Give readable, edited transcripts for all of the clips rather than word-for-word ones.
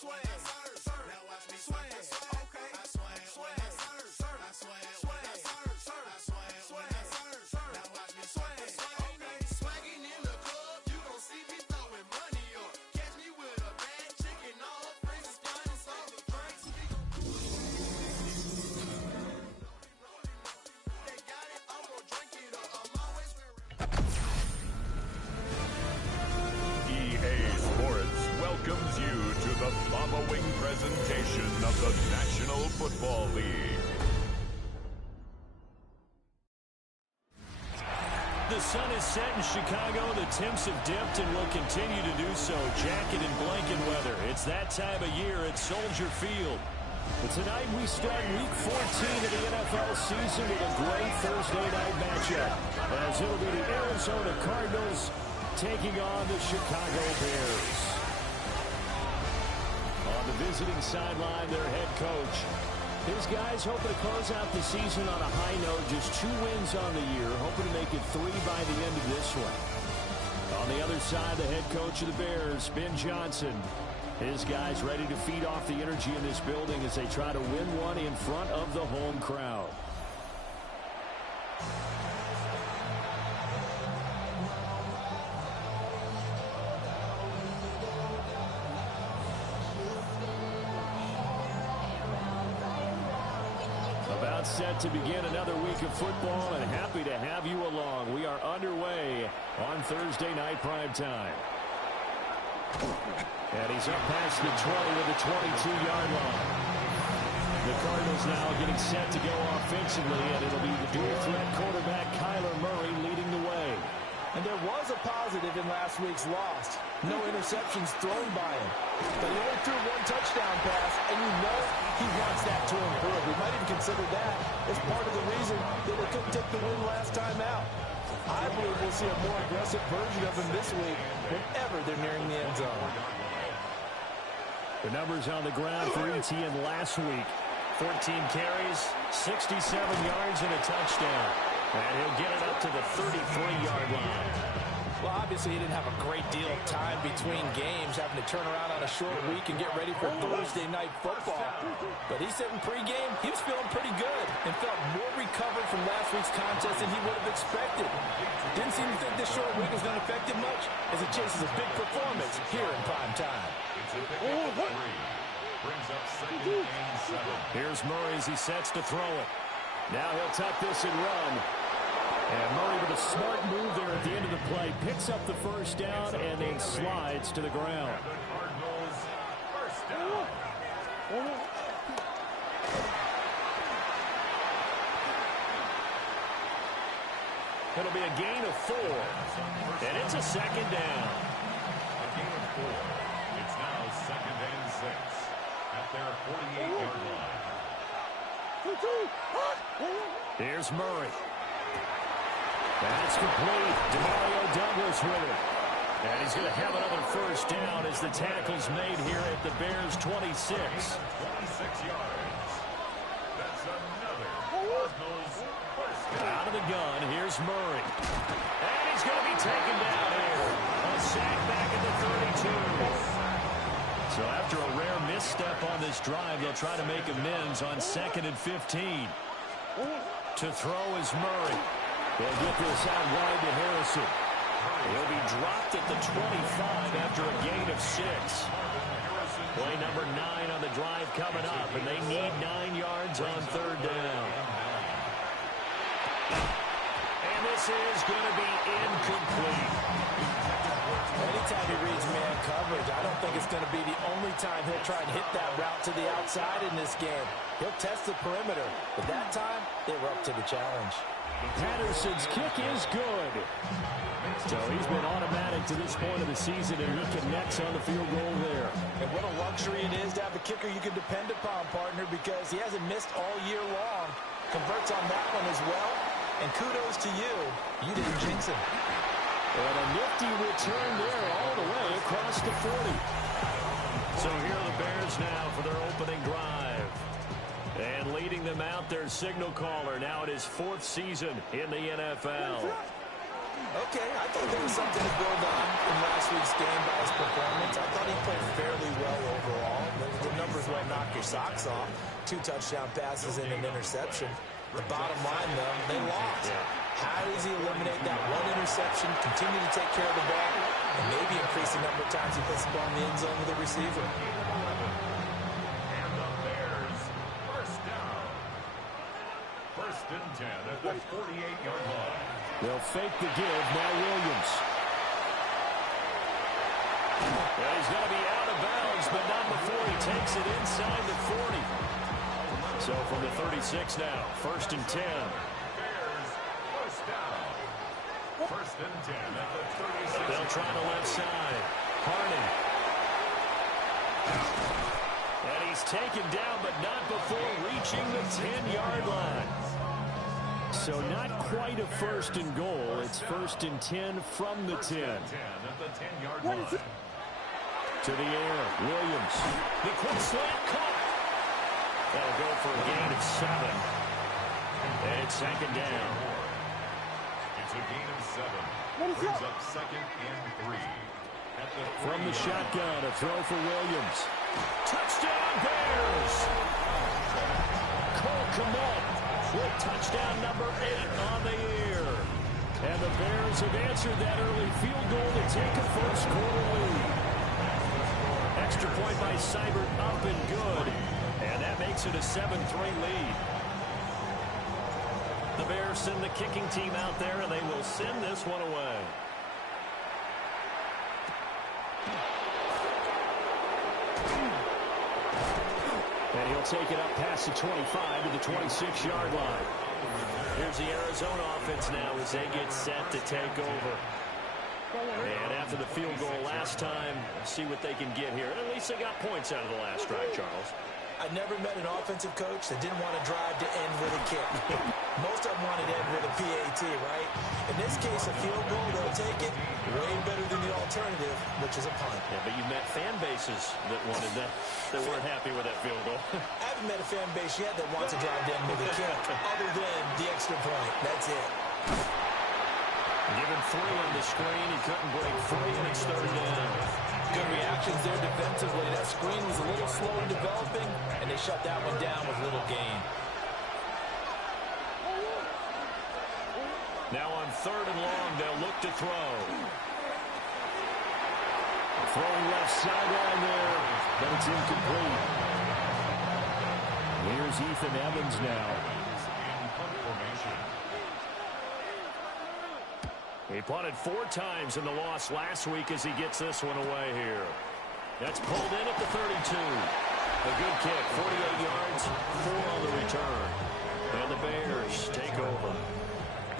Swag. Now watch me swag. Okay. I swag. Swag. I swag. Swag. I swag. Now watch me swag. Okay. Swagging in the club, you gon' see me throwing money up. Catch me with a bad chick and all her friends is flying off the drinks. They got it, I'm gon' drink it up. I'm always EA Sports welcomes you to the following presentation of the National Football League. The sun is set in Chicago. The temps have dipped and will continue to do so. Jacket and blanket weather. It's that time of year at Soldier Field. But tonight we start Week 14 of the NFL season with a great Thursday night matchup, as it'll be the Arizona Cardinals taking on the Chicago Bears. On the visiting sideline, their head coach. His guys hoping to close out the season on a high note. Just 2 wins on the year, hoping to make it 3 by the end of this one. On the other side, the head coach of the Bears, Ben Johnson. His guys ready to feed off the energy in this building as they try to win one in front of the home crowd. About set to begin another week of football, and happy to have you along. We are underway on Thursday night primetime. And he's up past the 20 with the 22-yard line. The Cardinals now getting set to go offensively, and it'll be the dual-threat quarterback Kyler Murray leading the way. And there was a positive in last week's loss. No interceptions thrown by him. But he only threw 1 touchdown pass, and you know he wants that to improve. We might even consider that as part of the reason that they couldn't take the win last time out. I believe we'll see a more aggressive version of him this week whenever they're nearing the end zone. The numbers on the ground for Etienne last week. 14 carries, 67 yards, and a touchdown. And he'll get it up to the 33-yard line. Well, obviously, he didn't have a great deal of time between games, having to turn around on a short week and get ready for Thursday night football. But he said in pregame, he was feeling pretty good and felt more recovered from last week's contest than he would have expected. Didn't seem to think this short week was going to affect him much as he chases a big performance here in prime time. Here's Murray as he sets to throw it. Now he'll tuck this and run. And Murray with a smart move there at the end of the play. Picks up the first down and then slides to the ground. It'll be a gain of 4. And it's a second down. A gain of 4. It's now 2nd and 6 at their 48-yard line. Here's Murray. That's complete. Demario Douglas with it. And he's going to have another first down as the tackle's made here at the Bears' 26. 26 yards. That's another Cardinals first down. Out of the gun, here's Murray. And he's going to be taken down here. A sack back at the 32. So after a rare misstep on this drive, they'll try to make amends on 2nd and 15. To throw is Murray. They'll get this out wide to Harrison. He'll be dropped at the 25 after a gain of 6. Play number 9 on the drive coming up, and they need 9 yards on 3rd down. And this is going to be incomplete. Anytime he reads man coverage, I don't think it's going to be the only time he'll try and hit that route to the outside in this game. He'll test the perimeter, but that time, they were up to the challenge. Patterson's kick is good. So he's been automatic to this point of the season, and he connects on the field goal there. And what a luxury it is to have a kicker you can depend upon, partner, because he hasn't missed all year long. Converts on that one as well. And kudos to you. You didn't jinx him. And a nifty return there all the way across the 40. So here are the Bears now for their opening drive. And leading them out, their signal caller, now in his 4th season in the NFL. Okay, I thought there was something to build on in last week's game by his performance. I thought he played fairly well overall. your socks off. 2 touchdown passes and an interception. The bottom line, though, they lost. Yeah. How does he eliminate that 1 interception, continue to take care of the ball, and maybe increase the number of times he puts the ball in the end zone with the receiver? And the Bears, first down. First and 10 at the 48-yard line. They'll fake the give. Now Williams. Well, he's going to be out of bounds, but not before he takes it inside the 40. So from the 36 now, first and 10. Bears, first down. First and 10 at the 36. They'll try the left side. Harding. And he's taken down, but not before reaching the 10-yard line. So not quite a first and goal. It's first and 10 from the 10. At the 10-yard line. To the air, Williams. The quick slant caught. That'll go for a gain of 7. And it's second down. It's a gain of 7. Brings up second and 3. From the shotgun, a throw for Williams. Touchdown, Bears! Cole Kmet with touchdown number 8 on the year. And the Bears have answered that early field goal to take a first quarter lead. Extra point by Seibert up and good. And that makes it a 7-3 lead. The Bears send the kicking team out there, and they will send this one away. And he'll take it up past the 25 to the 26-yard line. Here's the Arizona offense now as they get set to take over. And after the field goal last time, see what they can get here. At least they got points out of the last drive, Charles. I never met an offensive coach that didn't want to drive to end with a kick. Most of them wanted to end with a PAT, right? In this case, a field goal, they'll take it. Way better than the alternative, which is a punt. Yeah, but you met fan bases that wanted that, that weren't happy with that field goal. I haven't met a fan base yet that wants to drive to end with a kick, other than the extra point. That's it. Given 3 on the screen, he couldn't break free, and it's third down. Good reactions there defensively. That screen was a little slow in developing, and they shut that one down with little gain. Now on third and long, they'll look to throw. Throwing left sideline there, but it's incomplete. Here's Ethan Evans now. He punted 4 times in the loss last week as he gets this one away here. That's pulled in at the 32. A good kick, 48 yards, 4 on the return. And the Bears take over.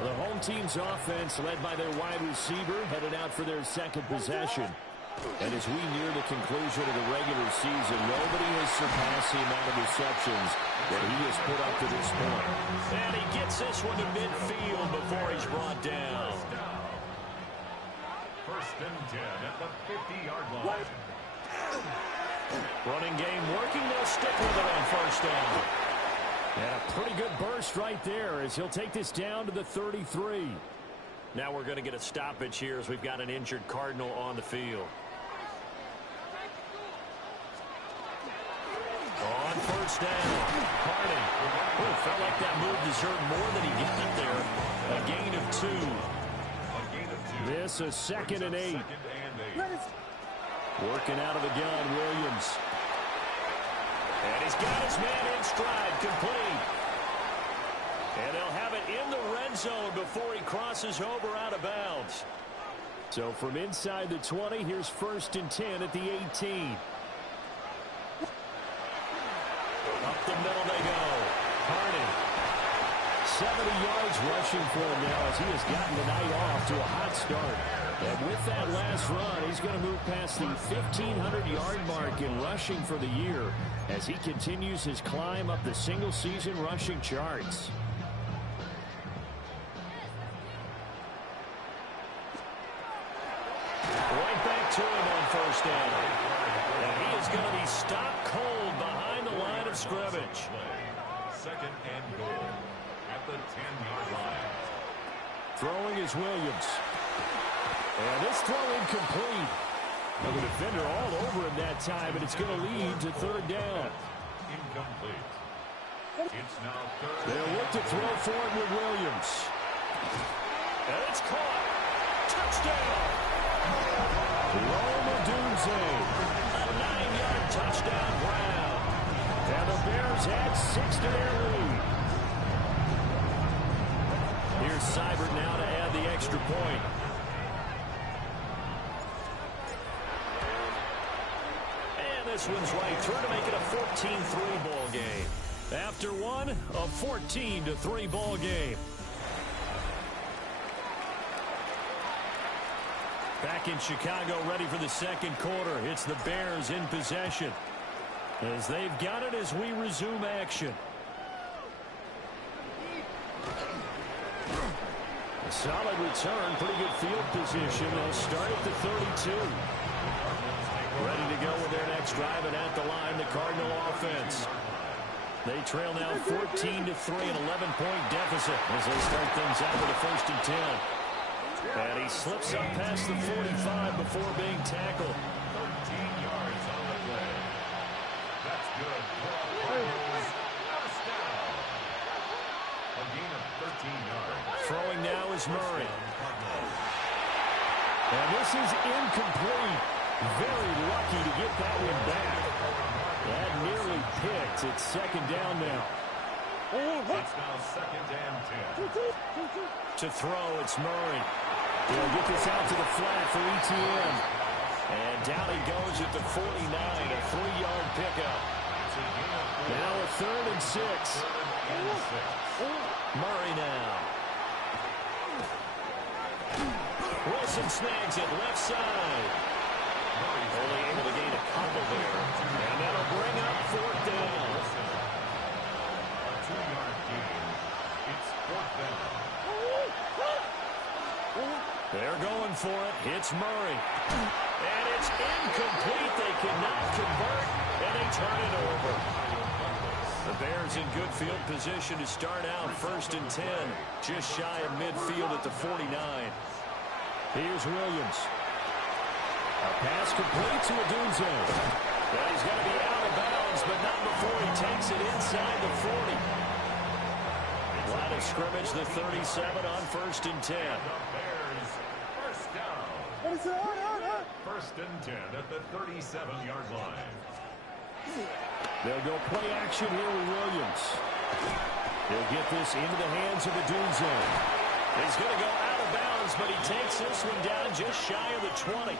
The home team's offense, led by their wide receiver, headed out for their second possession. And as we near the conclusion of the regular season, nobody has surpassed the amount of receptions that he has put up to this point. And he gets this one to midfield before he's brought down. First and 10 at the 50-yard line. Running game working. They'll stick with it on first down. And a pretty good burst right there as he'll take this down to the 33. Now we're going to get a stoppage here as we've got an injured Cardinal on the field. On first down, Harding. Oh, felt like that move deserved more than he got there. A gain of 2. This a second and 8. Working out of the gun, Williams. And he's got his man in stride, complete. And they'll have it in the red zone before he crosses over out of bounds. So from inside the 20, here's first and 10 at the 18. Up the middle they go. Harding. 70 yards rushing for him now as he has gotten the night off to a hot start. And with that last run, he's going to move past the 1,500-yard mark in rushing for the year as he continues his climb up the single-season rushing charts. Right back to him on first down. And he is going to be stopped cold behind the line of scrimmage. Second and goal at the 10-yard line. Throwing is Williams. And this throw incomplete. Now the defender all over him that time, and it's going to lead to third down. incomplete. It's now third. They'll look to throw for it with Williams. And it's caught. Touchdown. Rome Odunze. A 9-yard touchdown Brown. And the Bears add 6 to their lead. Here's Seibert now to add the extra point. And this one's right through to make it a 14-3 ball game. After one, a 14-3 ball game. Back in Chicago, ready for the second quarter. It's the Bears in possession, as they've got it as we resume action. A solid return, pretty good field position. They'll start at the 32. Ready to go with their next drive, and at the line, the Cardinal offense. They trail now 14-3, an 11-point deficit as they start things out with a 1st and 10. And he slips up past the 45 before being tackled. 13 yards on the play. That's good. First down. A gain of 13 yards. Throwing now is Murray. And this is incomplete. Very lucky to get that one back. That nearly picked. It's 2nd down now. It's now 2nd and 10. To throw, it's Murray. He'll get this out to the flat for ETN. And down he goes at the 49, a 3-yard pickup. Now a 3rd and 6. Murray now. Wilson snags it left side. Only able to gain a couple there. And that'll bring up 4th down. A 2-yard gain. It's 4th down. They're going for it. It's Murray. And it's incomplete. They cannot convert, and they turn it over. The Bears in good field position to start out 1st and 10. Just shy of midfield at the 49. Here's Williams. A pass complete to Odunze. Well, he's going to be out of bounds, but not before he takes it inside the 40. Line of scrimmage, the 37 on 1st and 10. The Bears, first down. 1st and 10 at the 37-yard line. They'll go play action here with Williams. He'll get this into the hands of Odunze. He's going to go out of bounds, but he takes this one down just shy of the 20.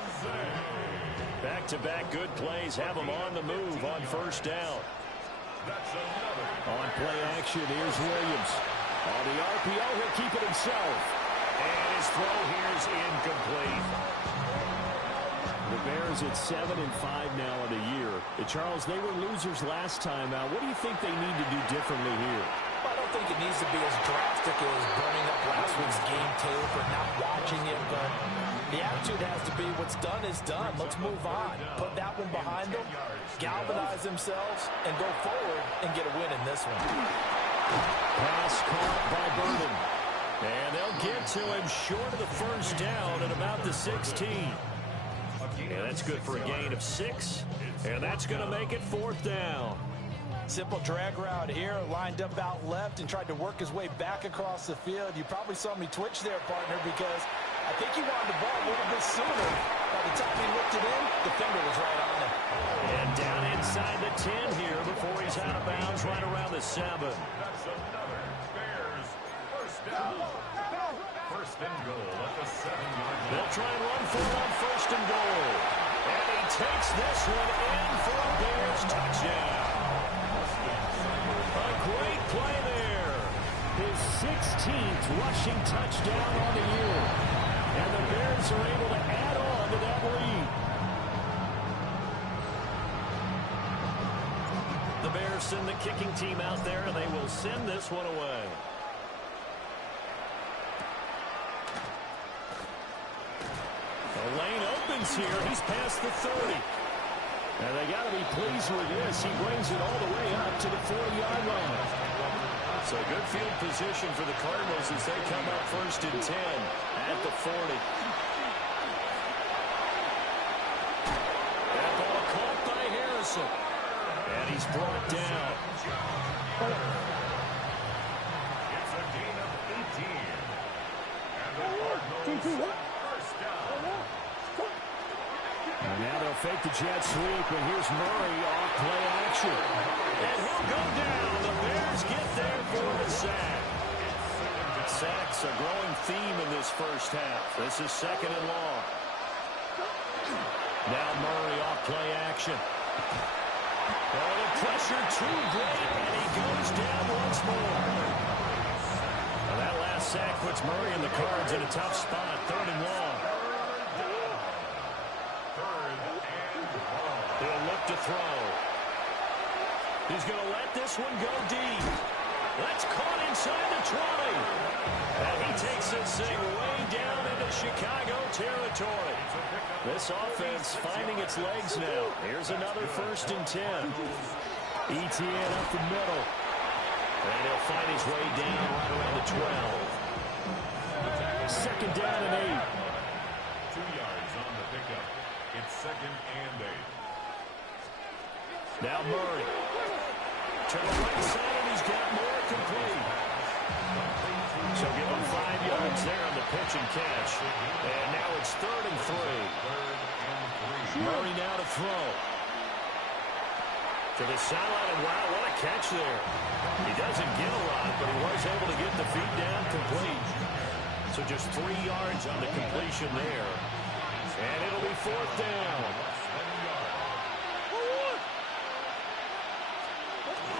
Back-to-back good plays have him on the move on 1st down. That's another. On play action, here's Williams. On the RPO, he'll keep it himself. And his throw here is incomplete. The Bears at 7-5 now in the year. Charles, they were losers last time out. What do you think they need to do differently here? I don't think it needs to be as drastic as burning up last week's game tape or not watching it, but the attitude has to be what's done is done. Let's move on. Put that one behind them, galvanize themselves, and go forward and get a win in this one. Pass caught by Burden. And they'll get to him short of the 1st down at about the 16. And that's good for a gain of 6. And that's going to make it 4th down. Simple drag route here, lined up out left and tried to work his way back across the field. You probably saw me twitch there, partner, because I think he wanted the ball a little bit sooner. By the time he looked it in, the finger was right on it. And down inside the 10 here before he's out of bounds right around the 7. That's another Bears first down. 1st and goal at the 7-yard line. They'll try and run for it on 1st and goal. And he takes this one in for a Bears touchdown. A great play there. His 16th rushing touchdown on the year. And the Bears are able to add on to that lead. The Bears send the kicking team out there, and they will send this one away. The lane opens here. He's past the 30. And they got to be pleased with this. He brings it all the way up to the 40-yard line. So good field position for the Cardinals as they come up 1st and 10 at the 40. That ball caught by Harrison. And he's brought down. It's a gain of 18. And the Cardinals first down. And now they'll fake the jet sweep, and here's Murray off play action. And he'll go down. The Bears get there for the sack. Sacks a growing theme in this first half. This is second and long. Now Murray off play action. Oh, the pressure too great, and he goes down once more. Now that last sack puts Murray and the Cards in a tough spot, third and long. He'll look to throw. He's going to let this one go deep. That's caught inside the 20. And he takes this thing way down into Chicago territory. This offense finding its legs now. Here's another 1st and 10. ETN up the middle. And he'll find his way down right around the 12. Second down and 8. 2 yards on the pickup. It's 2nd and 8. Now Murray. To the right side, and he's got more complete. So give him 5 yards there on the pitch and catch. And now it's 3rd and 3. Murray now to throw. To the sideline, and wow, what a catch there. He doesn't get a lot, but he was able to get the feet down complete. So just 3 yards on the completion there. And it'll be 4th down.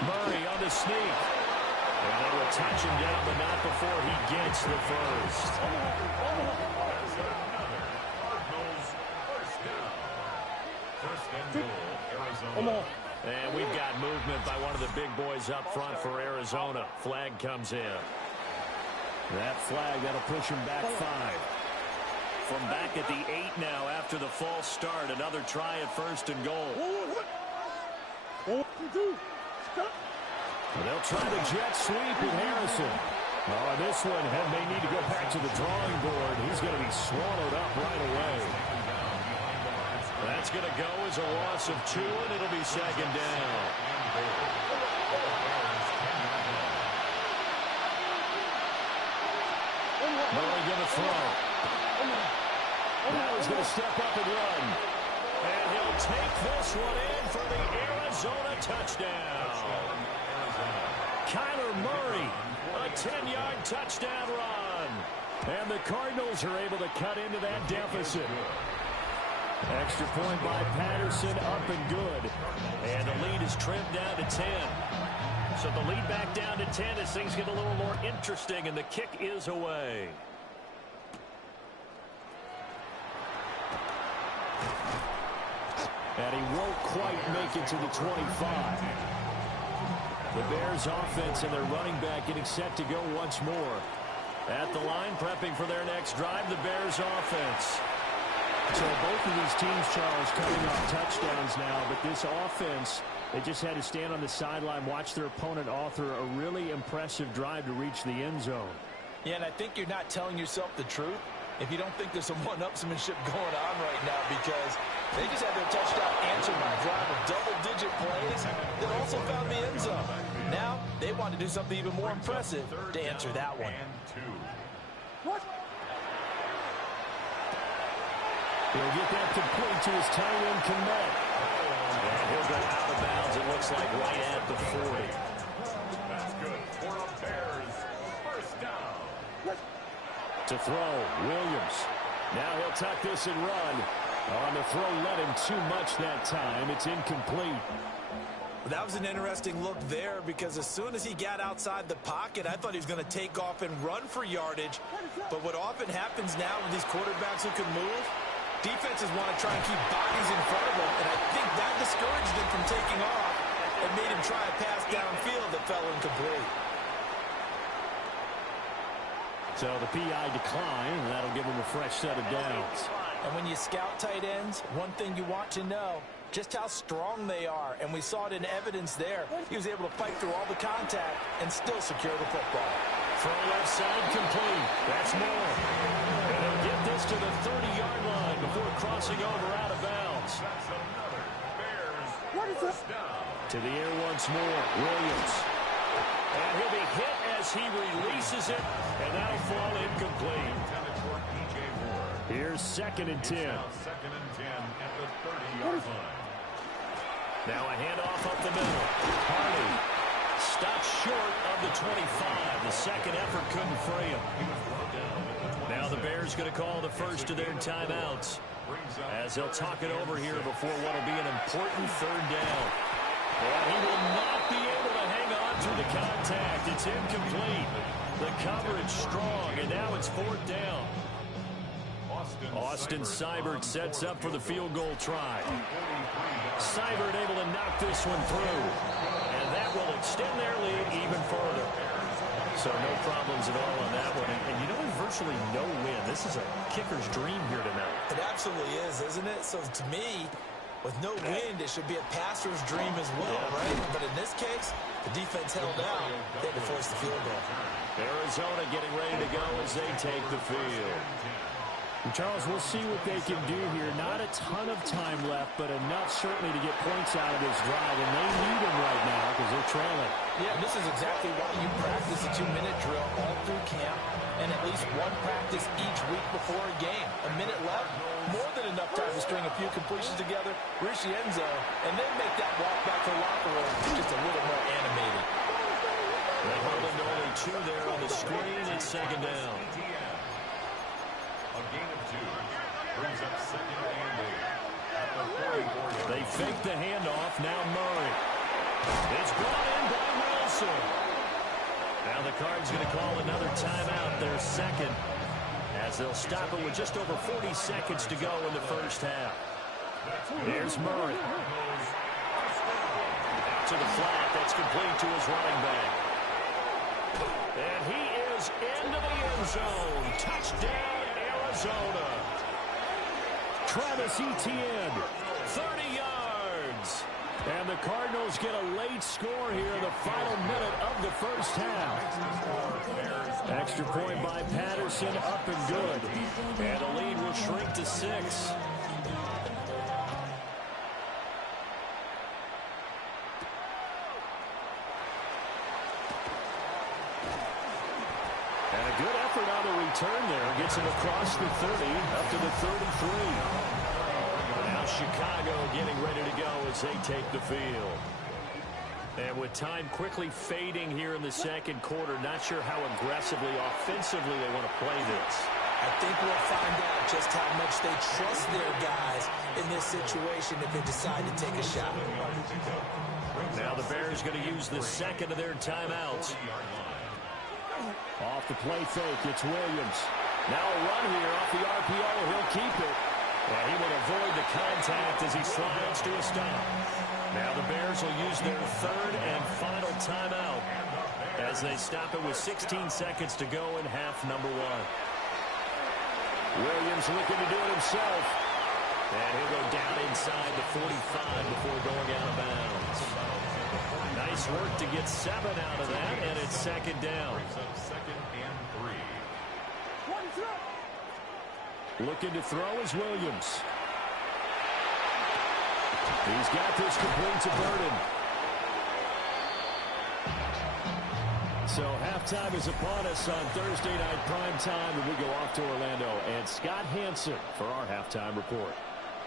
Murray on the sneak. And they will touch him down, but not before he gets the first. That's another Cardinals first down. 1st and goal, Arizona. And we've got movement by one of the big boys up front for Arizona. Flag comes in. That flag, that'll push him back 5. From back at the 8 now after the false start. Another try at 1st and goal. They'll try the jet sweep with Harrison. Oh, this one may need to go back to the drawing board. He's going to be swallowed up right away. That's going to go as a loss of 2, and it'll be 2nd down. Murray going to throw. Now he's going to step up and run. And he'll take this one in for the Arizona touchdown. Kyler Murray, a 10-yard touchdown run. And the Cardinals are able to cut into that deficit. Extra point by Patterson, up and good. And the lead is trimmed down to 10. So the lead back down to 10 as things get a little more interesting, and the kick is away. And he won't quite make it to the 25. The Bears offense and their running back getting set to go once more. At the line, prepping for their next drive, the Bears offense. So both of these teams, Charles, coming off touchdowns now, but this offense, they just had to stand on the sideline, watch their opponent author a really impressive drive to reach the end zone. Yeah, and I think you're not telling yourself the truth if you don't think there's some one-upsmanship going on right now, because they just had their touchdown answered by a drive of double-digit plays that also found the end zone. Now, they want to do something even more impressive to answer that one. What? He'll get that complete to his tight end, Komet. And he'll go out of bounds, it looks like, right at the 40. That's good for the Bears. First down. To throw, Williams. Now he'll tuck this and run. On the throw, let him too much that time. It's incomplete. That was an interesting look there, because as soon as he got outside the pocket, I thought he was going to take off and run for yardage. But what often happens now with these quarterbacks who can move, defenses want to try and keep bodies in front of them, and I think that discouraged him from taking off and made him try a pass downfield that fell incomplete. So the PI decline, and that'll give him a fresh set of downs. And when you scout tight ends, one thing you want to know, just how strong they are. And we saw it in evidence there. He was able to fight through all the contact and still secure the football. Throw left side complete. That's more. And he'll get this to the 30-yard line before crossing over out of bounds. That's another Bears To the air once more, Williams. And he'll be hit as he releases it, and that'll fall incomplete. Here's 2nd and 10. Second and 10 at the 30-yard line. Now a handoff up the middle. Hardy stopped short of the 25. The second effort couldn't free him. Now the Bears going to call the first of their timeouts as they'll talk it over here before what will be an important 3rd down. And he will not be able to hang on through the contact. It's incomplete. The coverage strong, and now it's 4th down. Austin Seibert sets up for the field goal try. Seibert able to knock this one through. And that will extend their lead even further. So no problems at all on that one. And you know, there's virtually no win. This is a kicker's dream here tonight. It absolutely is, isn't it? So to me, with no wind, it should be a passer's dream as well, right? But in this case, the defense held out. They had to force the field goal. Arizona getting ready to go as they take the field. And Charles, we'll see what they can do here. Not a ton of time left, but enough certainly to get points out of this drive. And they need them right now because they're trailing. Yeah, this is exactly why you practice a 2-minute drill all through camp and at least one practice each week before a game. A minute left, more than enough time to string a few completions together, reach the end zone, and then make that walk back to the locker room just a little more animated. They hold him to only 2 there on the screen. It's 2nd down. A gain of 2 brings up 2nd and 8 at the 44-yard. They fake the handoff. Now Murray. It's brought in by Wilson. Now the Cards going to call another timeout, their 2nd, as they'll stop it with just over 40 seconds to go in the first half. Here's Murray. Out to the flat. That's complete to his running back. And he is into the end zone. Touchdown, Arizona. Travis Etienne. 30 yards. And the Cardinals get a late score here in the final minute of the first half. Extra point by Patterson, up and good. And the lead will shrink to 6. And a good effort on the return there. Gets him across the 30, up to the 33. Now Chicago getting ready to go as they take the field. And with time quickly fading here in the second quarter, not sure how aggressively, offensively they want to play this. I think we'll find out just how much they trust their guys in this situation if they decide to take a shot. Now the Bears going to use the second of their timeouts. Off the play fake, it's Williams. Now a run here off the RPO. He'll keep it. And he will avoid the contact as he slides to a stop. Now the Bears will use their 3rd and final timeout as they stop it with 16 seconds to go in half number 1. Williams looking to do it himself. And he'll go down inside the 45 before going out of bounds. Nice work to get 7 out of that, and it's 2nd down. 2nd and 3. Looking to throw is Williams. He's got this complete to Burden. So halftime is upon us on Thursday night prime time, and we go off to Orlando. And Scott Hansen for our halftime report.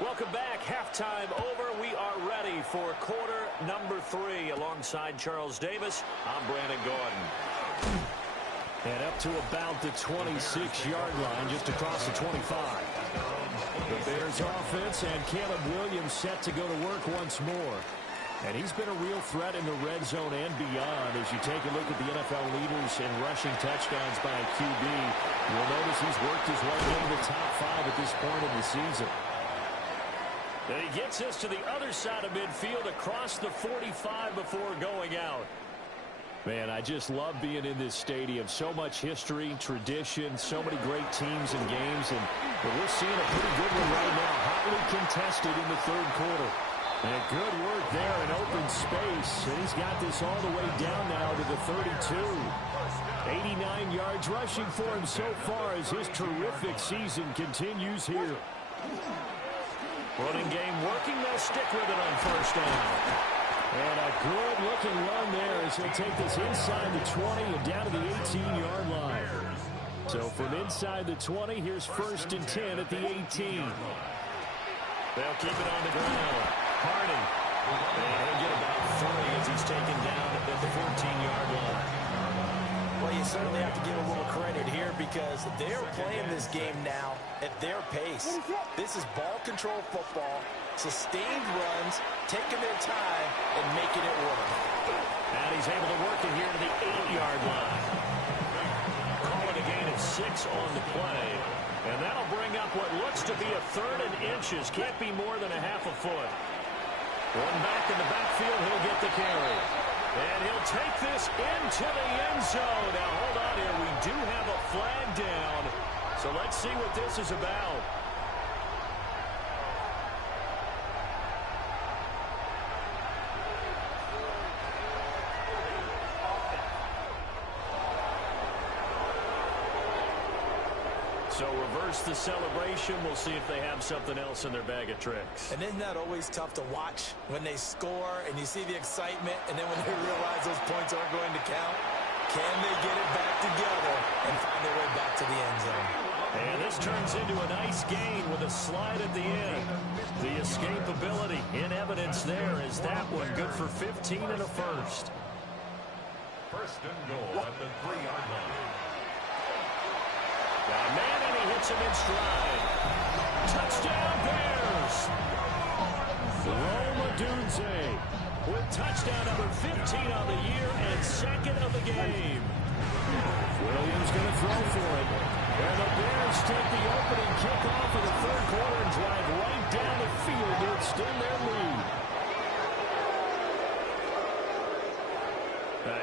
Welcome back. Halftime over. We are ready for quarter number 3. Alongside Charles Davis, I'm Brandon Gordon. And up to about the 26-yard line, just across the 25. The Bears offense and Caleb Williams set to go to work once more. And he's been a real threat in the red zone and beyond. As you take a look at the NFL leaders in rushing touchdowns by a QB, you'll notice he's worked his way into the top 5 at this point in the season. And he gets us to the other side of midfield across the 45 before going out. Man, I just love being in this stadium. So much history, tradition, so many great teams and games. And we're seeing a pretty good one right now, hotly contested in the 3rd quarter. And good work there in open space. And he's got this all the way down now to the 32. 89 yards rushing for him so far as his terrific season continues here. Running game working. They'll stick with it on first down. And a good-looking run there as he'll take this inside the 20 and down to the 18-yard line. So from inside the 20, here's 1st and 10 at the 18. They'll keep it on the ground. Hardy. And he'll get about 3 as he's taken down at the 14-yard line. Well, you certainly have to give a little credit here because they're playing this game now at their pace. This is ball control football, sustained runs, taking their time, and making it work. And he's able to work it here to the 8-yard line. Call it a gain of 6 on the play. And that'll bring up what looks to be a 3rd and inches. Can't be more than a half a foot. One back in the backfield, he'll get the carry. And he'll take this into the end zone. Now, hold on here. We do have a flag down. So let's see what this is about. So reverse the celebration. We'll see if they have something else in their bag of tricks. And isn't that always tough to watch when they score and you see the excitement and then when they realize those points aren't going to count? Can they get it back together and find their way back to the end zone? And this turns into a nice gain with a slide at the end. The escapability in evidence there is that one good for 15 and a first. 1st and goal at the 3-yard line. Got a man and he hits him in stride. Touchdown Bears! Roma Dunze with touchdown number 15 on the year and 2nd of the game. Williams going to throw for it. And the Bears take the opening kickoff of the 3rd quarter and drive right down the field to extend their lead.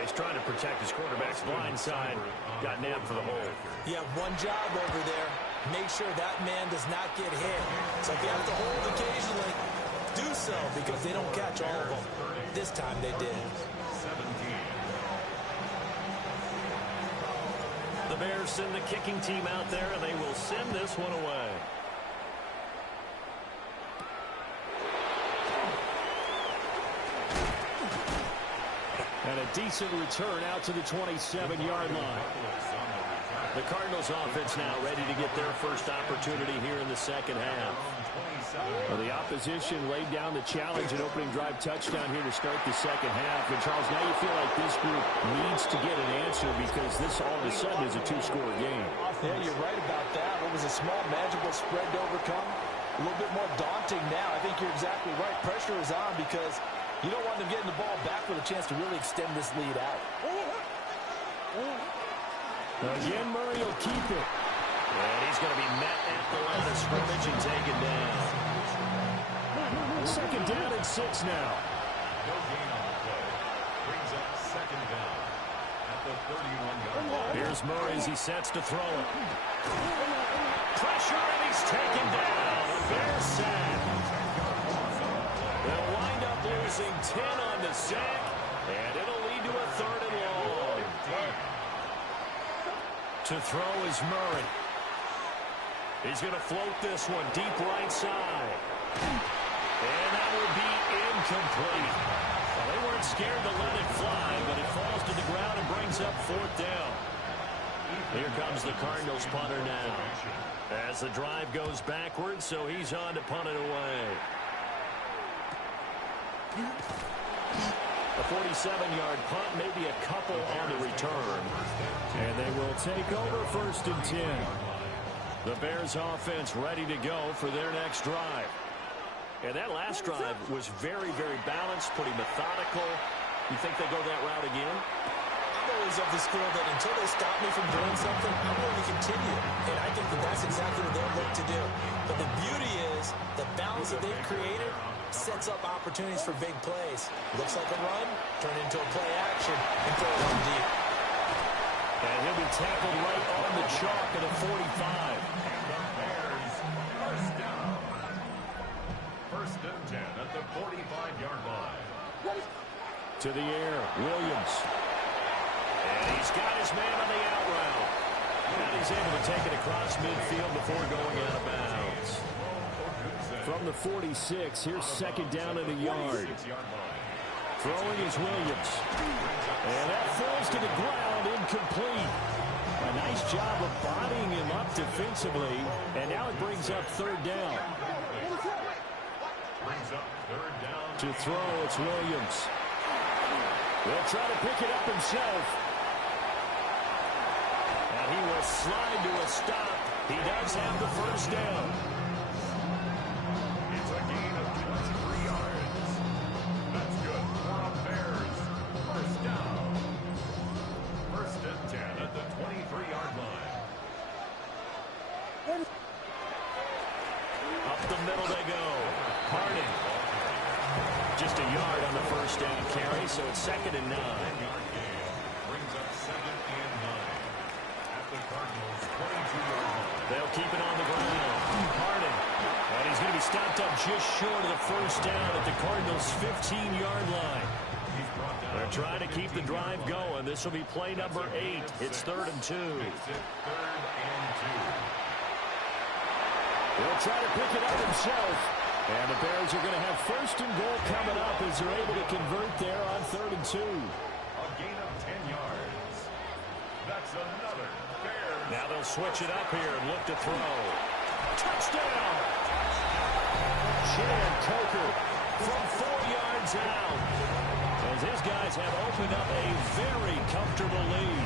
He's trying to protect his quarterback's blind side. Got nabbed for the hole. You have one job over there. Make sure that man does not get hit. So if you have to hold occasionally, do so because they don't catch all of them. This time they did. 17. The Bears send the kicking team out there, and they will send this one away. And a decent return out to the 27-yard line. The Cardinals offense now ready to get their first opportunity here in the 2nd half. Well, the opposition laid down the challenge and opening drive touchdown here to start the 2nd half. And, Charles, now you feel like this group needs to get an answer because this all of a sudden is a 2-score game. Yeah, you're right about that. What was a small, manageable spread to overcome? A little bit more daunting now. I think you're exactly right. Pressure is on because you don't want them getting the ball back with a chance to really extend this lead out. Again, Murray will keep it. And he's going to be met at the line of scrimmage and taken down. 2nd down and 6 now. No gain on the play. Brings up 2nd down at the 31-yard line. Here's Murray as he sets to throw it. Pressure, and he's taken down. A Bears sack. They'll wind up losing 10 on the sack, and it'll lead to a 3rd and long. To throw is Murray. He's going to float this one deep right side. And that will be incomplete. Well, they weren't scared to let it fly, but it falls to the ground and brings up 4th down. Here comes the Cardinals punter now. As the drive goes backwards, so he's on to punt it away. A 47-yard punt, maybe a couple on the return. And they will take over 1st and 10. The Bears offense ready to go for their next drive. And that last drive was very, very balanced, pretty methodical. You think they go that route again? I'm always of the school that until they stop me from doing something, I'm going to continue. And I think that that's exactly what they'll look to do. But the beauty is the balance that they've created sets up opportunities for big plays. Looks like a run, turn into a play action, and throw it on deep. And he'll be tackled right on the chalk at a 45. Bears, 1st down. 1st and 10 at the 45-yard line. To the air, Williams. And he's got his man on the out route. And he's able to take it across midfield before going out of bounds. From the 46, here's second down and a yard. Throwing is Williams. And that falls to the ground, incomplete. A nice job of bodying him up defensively. And now it brings up third down. To throw, it's Williams. He'll try to pick it up himself. And he will slide to a stop. He does have the first down. It's a gain of 23 yards. That's good for a Bears first down. First and 10 at the 23-yard line. Up the middle they go. Harding. Just a yard on the first down carry, so it's second and 9. Yard gain brings up second and 9 at the Cardinals' 22-yard line. They'll keep it on the ground. Harding. And he's going to be stopped up just short of the first down at the Cardinals' 15-yard line. They're trying to keep the drive going. This will be play number 8. It's 3rd and 2. He'll try to pick it up himself. And the Bears are going to have first and goal coming up as they're able to convert there on 3rd and 2. A gain of 10 yards. That's another Bears. Now they'll switch it up here and look to throw. Touchdown! Chan Coker from 4 yards out. As his guys have opened up a very comfortable lead.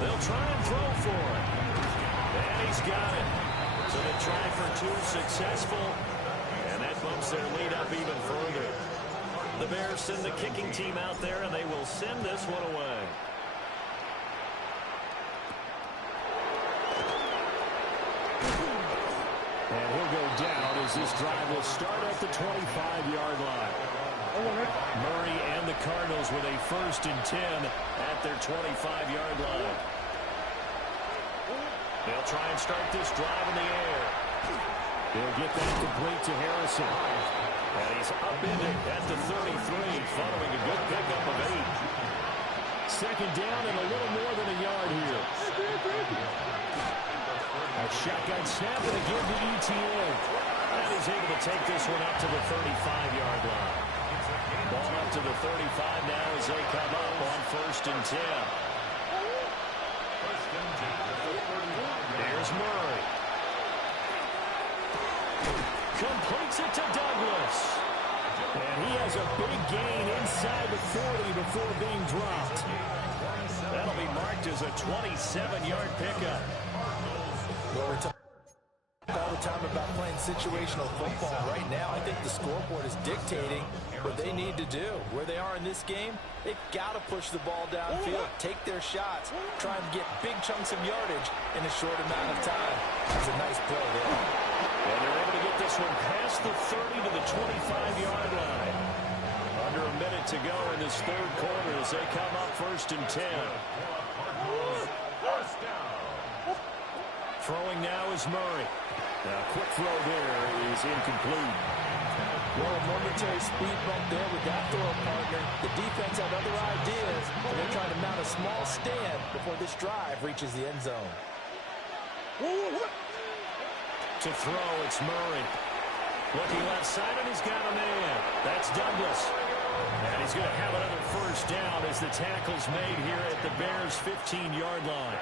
They'll try and throw for it. And he's got it. So they try for 2, successful. And that bumps their lead up even further. The Bears send the kicking team out there, and they will send this one away. And he'll go down as this drive will start at the 25-yard line. Murray and the Cardinals with a 1st and 10 at their 25-yard line. They'll try and start this drive in the air. They'll get that complete to Harrison. And he's upended at the 33, following a good pickup of 8. Second down and a little more than a yard here. A shotgun snap and again to ETN. And he's able to take this one up to the 35-yard line. Ball up to the 35 now as they come up on 1st and 10. There's Murray. Completes it to Douglas. And he has a big gain inside the 40 before being dropped. That'll be marked as a 27-yard pickup. Well, we're talking all the time about playing situational football. Right now, I think the scoreboard is dictating what they need to do. Where they are in this game, they've got to push the ball downfield, take their shots, try and get big chunks of yardage in a short amount of time. It's a nice play there. And they're able to get this one past the 30 to the 25-yard line. Under a minute to go in this 3rd quarter as they come up 1st and 10. Throwing now is Murray. Now, quick throw there is incomplete. Well, a momentary speed bump there with that throw partner. The defense had other ideas, and they're trying to mount a small stand before this drive reaches the end zone. To throw, it's Murray. Looking left side, and he's got a man. That's Douglas. And he's going to have another first down as the tackle's made here at the Bears' 15-yard line.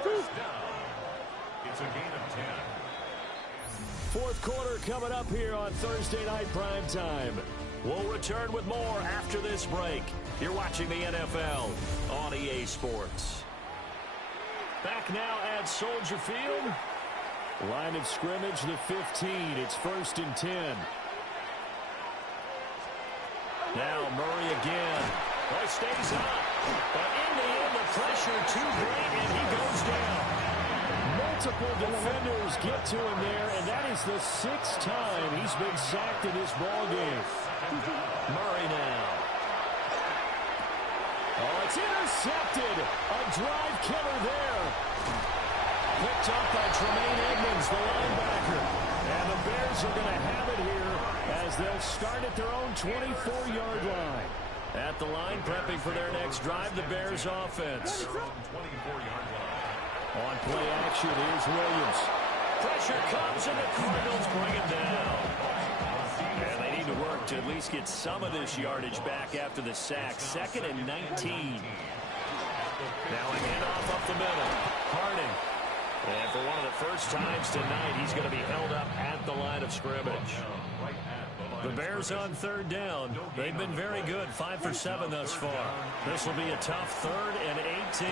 First down. It's a gain of 10. 4th quarter coming up here on Thursday Night Prime Time. We'll return with more after this break. You're watching the NFL on EA Sports. Back now at Soldier Field. Line of scrimmage, the 15. It's 1st and 10. Now Murray again. Well, he stays up. But in the end, the pressure too great, and he goes down. Multiple defenders get to him there, and that is the 6th time he's been sacked in this ballgame. Murray now. Oh, it's intercepted. A drive killer there. Picked up by Tremaine Edmonds, the linebacker. And the Bears are going to have it here as they'll start at their own 24-yard line. At the line, prepping for their next drive, the Bears offense. On play action, here's Williams. Pressure comes, and the Cardinals bring him down. And they need to work to at least get some of this yardage back after the sack. 2nd and 19. Now a handoff up the middle. Harding. And for one of the first times tonight, he's going to be held up at the line of scrimmage. The Bears on 3rd down. They've been very good, 5 for 7 thus far. This will be a tough 3rd and 18.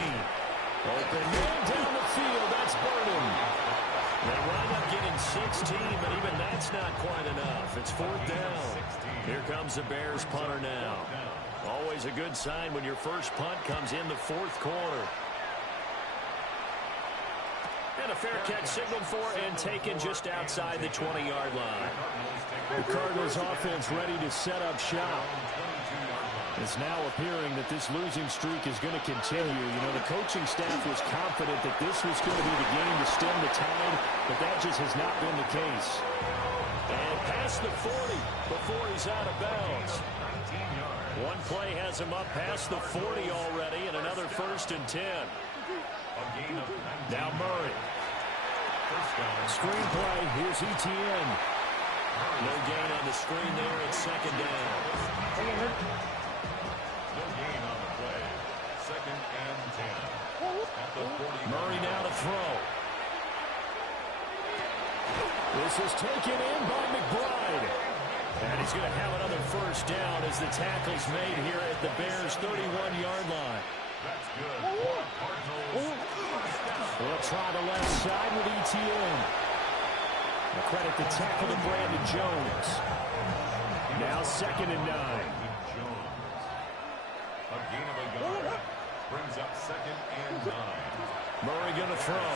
Open man down the field. That's Burden. They wind up getting 16, but even that's not quite enough. It's 4th down. Here comes the Bears punter now. Always a good sign when your first punt comes in the 4th quarter. And a fair catch signaled for and taken just outside the 20-yard line. The Cardinals offense ready to set up shop. It's now appearing that this losing streak is going to continue. You know, the coaching staff was confident that this was going to be the game to stem the tide, but that just has not been the case. And past the 40 before he's out of bounds. One play has him up past the 40 already, and another 1st and 10. Now Murray. Screen play. Here's Etienne. No gain on the screen there. It's 2nd down. No gain on the play. 2nd and 10. At the 40. Murray now to throw. This is taken in by McBride. And he's going to have another 1st down as the tackle's made here at the Bears' 31-yard line. That's good. Cardinals. We'll try the left side with Etienne. A credit to tackle to Brandon Jones. Now 2nd and 9. A gain of a yard. Brings up 2nd and 9. Murray going to throw.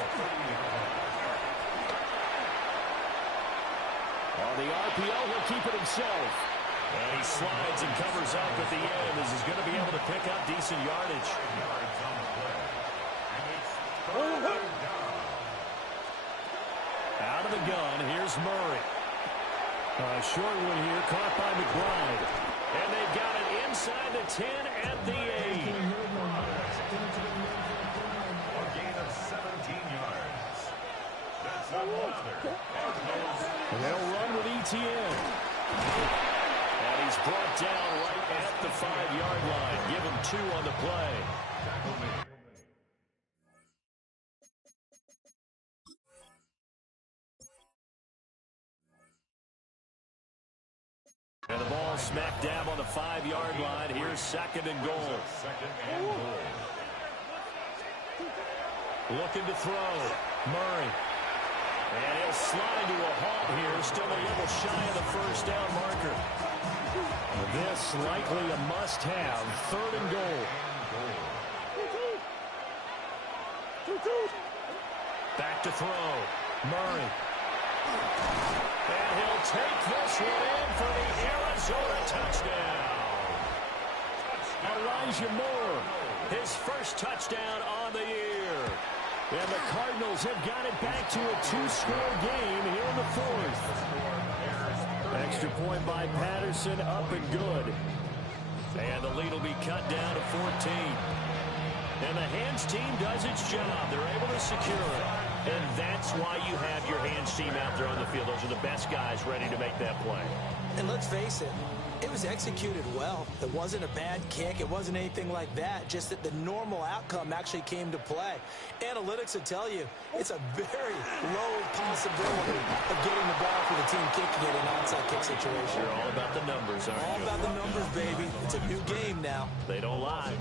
On the RPO, he'll keep it himself. And he slides and covers up at the end as he's going to be able to pick up decent yardage. Out of the gun, here's Murray. A short one here, caught by McBride. And they've got it inside the 10 at the 8. A gain of 17 yards. That's another. And they'll run with Etienne. And he's brought down right at the 5-yard line. Give him 2 on the play. And the ball smack dab on the 5-yard line. Here's 2nd and goal. 2nd and goal. Looking to throw. Murray. And he'll slide to a halt here. Still a little shy of the 1st down marker. This likely a must-have. 3rd and goal. Back to throw. Murray. And he'll take this one in for the Arizona touchdown. Elijah Moore, his 1st touchdown on the year. And the Cardinals have got it back to a 2-score game here in the 4th. Extra point by Patterson, up and good. And the lead will be cut down to 14. And the hands team does its job. They're able to secure it. And that's why you have your hands team out there on the field. Those are the best guys ready to make that play. And let's face it, it was executed well. It wasn't a bad kick. It wasn't anything like that. Just that the normal outcome actually came to play. Analytics will tell you it's a very low possibility of getting the ball for the team kicking it in an onside kick situation. You're all about the numbers, aren't you? All about the numbers, baby. It's a new game now. They don't lie.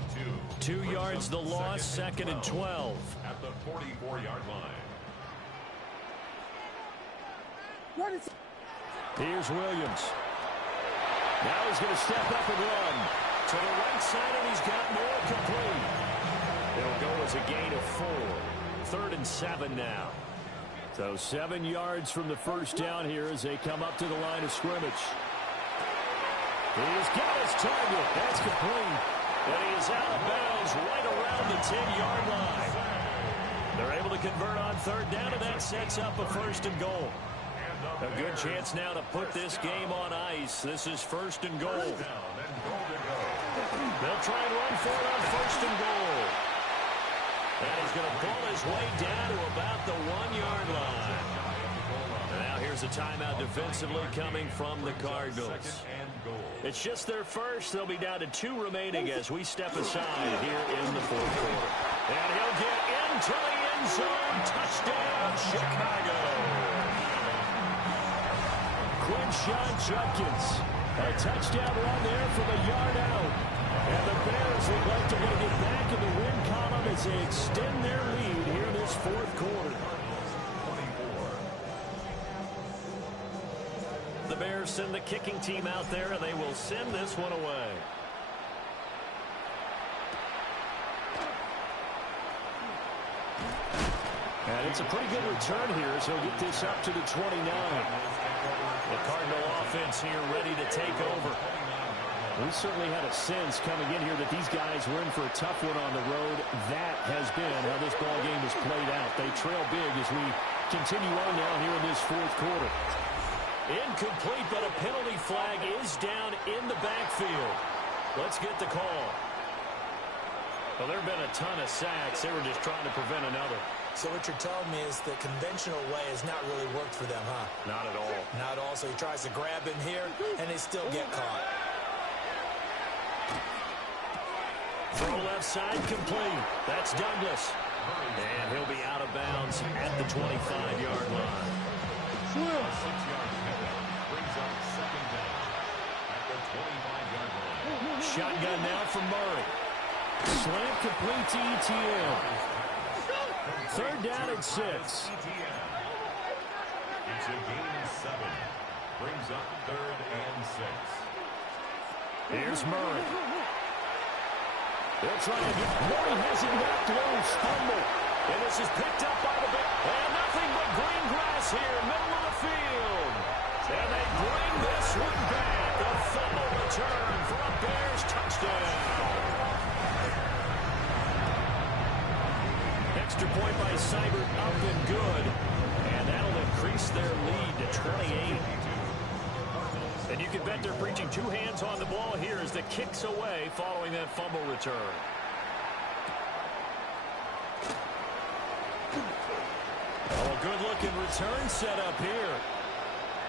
2 yards the loss, 2nd and 12. At the 44-yard line. Here's Williams. Now he's going to step up and run to the right side, and he's got more complete. It'll go as a gain of 4. 3rd and 7 now. So 7 yards from the 1st down here as they come up to the line of scrimmage. He's got his target. That's complete. And he is out of bounds right around the 10-yard line. They're able to convert on 3rd down, and that sets up a 1st and goal. A good chance now to put this game on ice. This is 1st and goal. They'll try and run for it on 1st and goal. And he's going to pull his way down to about the 1-yard line. And now here's a timeout defensively coming from the Cardinals. It's just their first. They'll be down to 2 remaining as we step aside here in the fourth quarter. And he'll get into the end zone. Touchdown, Chicago. Quinshon Judkins. A touchdown run there from a yard out. And the Bears look like they're going to get back in the win column as they extend their lead here in this fourth quarter. The Bears send the kicking team out there, and they will send this one away. And it's a pretty good return here, so he'll get this up to the 29. The Cardinal offense here ready to take over. We certainly had a sense coming in here that these guys were in for a tough one on the road. That has been how this ball game has played out. They trail big as we continue on now here in this fourth quarter. Incomplete, but a penalty flag is down in the backfield. Let's get the call. Well, there have been a ton of sacks. They were just trying to prevent another. So what you're telling me is the conventional way has not really worked for them, huh? Not at all. Not at all. So he tries to grab him here, and they still get caught. Throw left side complete. That's Douglas. And he'll be out of bounds at the 25-yard line. A 6-yard pickup brings up second down at the 25-yard line. Shotgun now from Murray. Slant complete to ETN. Third down and 6. It's a gain of 7. Brings up third and 6. Here's Murray. They'll try to get Murray has it knocked loose. Fumble. And this is picked up by the Bears. And nothing but green grass here, middle of the field. And they bring this one back. A fumble return for a Bears touchdown. Extra point by Seibert up and good. And that'll increase their lead to 28. And you can bet they're preaching 2 hands on the ball here as the kick's away following that fumble return. Oh, a good-looking return set up here.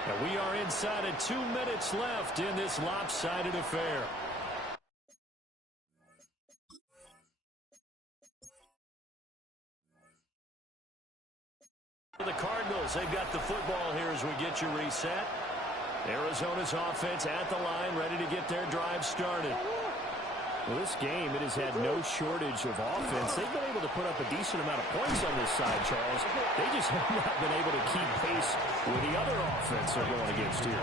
And we are inside of 2 minutes left in this lopsided affair. The Cardinals, they've got the football here as we get you reset. Arizona's offense at the line, ready to get their drive started. Well, this game, it has had no shortage of offense. They've been able to put up a decent amount of points on this side, Charles. They just have not been able to keep pace with the other offense they're going against here.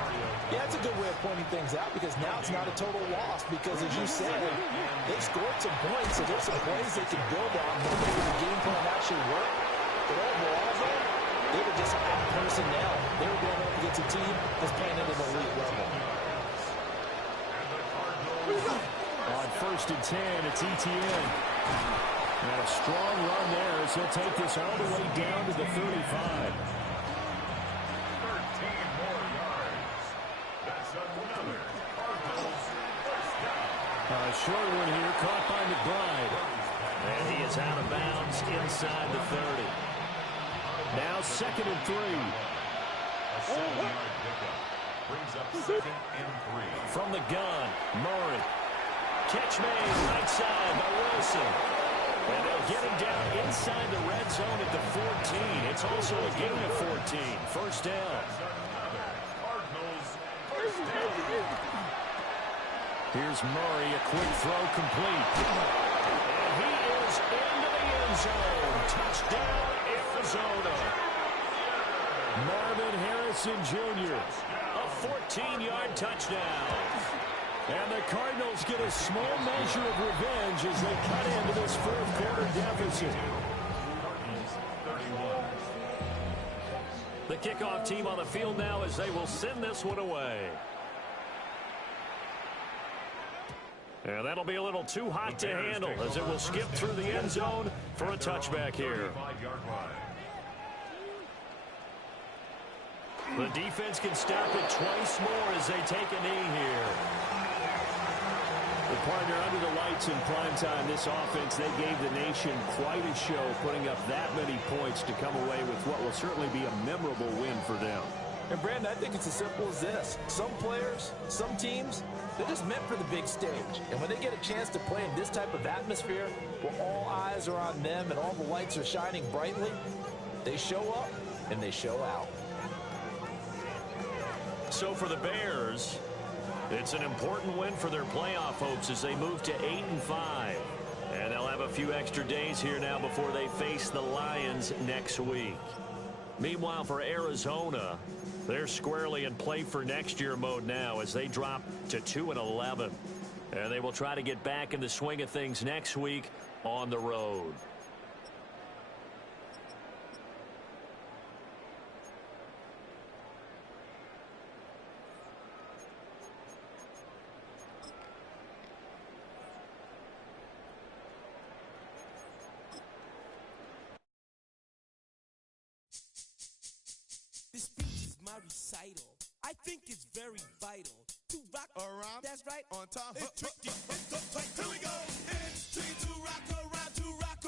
Yeah, it's a good way of pointing things out because now it's not a total loss because, as you said, they've scored some points, so there's some plays they can build on. Maybe the game plan actually worked. But overall, though, they were just out personnel. They were going up against a team that's playing at an elite level. On 1st and 10, it's ETN. And a strong run there as he'll take this all the way down to the 35. 13 more yards. That's another Cardinals first down. A short one here, caught by McBride. And he is out of bounds inside the 30. Now 2nd and 3. A 7-yard pickup brings up 2nd and 3. From the gun, Murray. Catch made right side by Wilson. And they'll get him down inside the red zone at the 14. It's also a gain of 14. First down. Another Cardinals first down. Here's Murray, a quick throw complete. And he is into the end zone. Touchdown, Arizona. Marvin Harrison Jr., a 14-yard touchdown. And the Cardinals get a small measure of revenge as they cut into this fourth quarter deficit. The kickoff team on the field now as they will send this one away. And that'll be a little too hot to handle as it will skip through the end zone for a touchback here. The defense can stop it twice more as they take a knee here. Well, partner, under the lights in primetime, this offense, they gave the nation quite a show, putting up that many points to come away with what will certainly be a memorable win for them. And, Brandon, I think it's as simple as this. Some players, some teams, they're just meant for the big stage. And when they get a chance to play in this type of atmosphere, where all eyes are on them and all the lights are shining brightly, they show up and they show out. So for the Bears, it's an important win for their playoff hopes as they move to 8-5. And they'll have a few extra days here now before they face the Lions next week. Meanwhile, for Arizona, they're squarely in play for next year mode now as they drop to 2-11. And they will try to get back in the swing of things next week on the road. This speech is my recital. I think it's very vital to rock around. That's right. On time. It's tricky.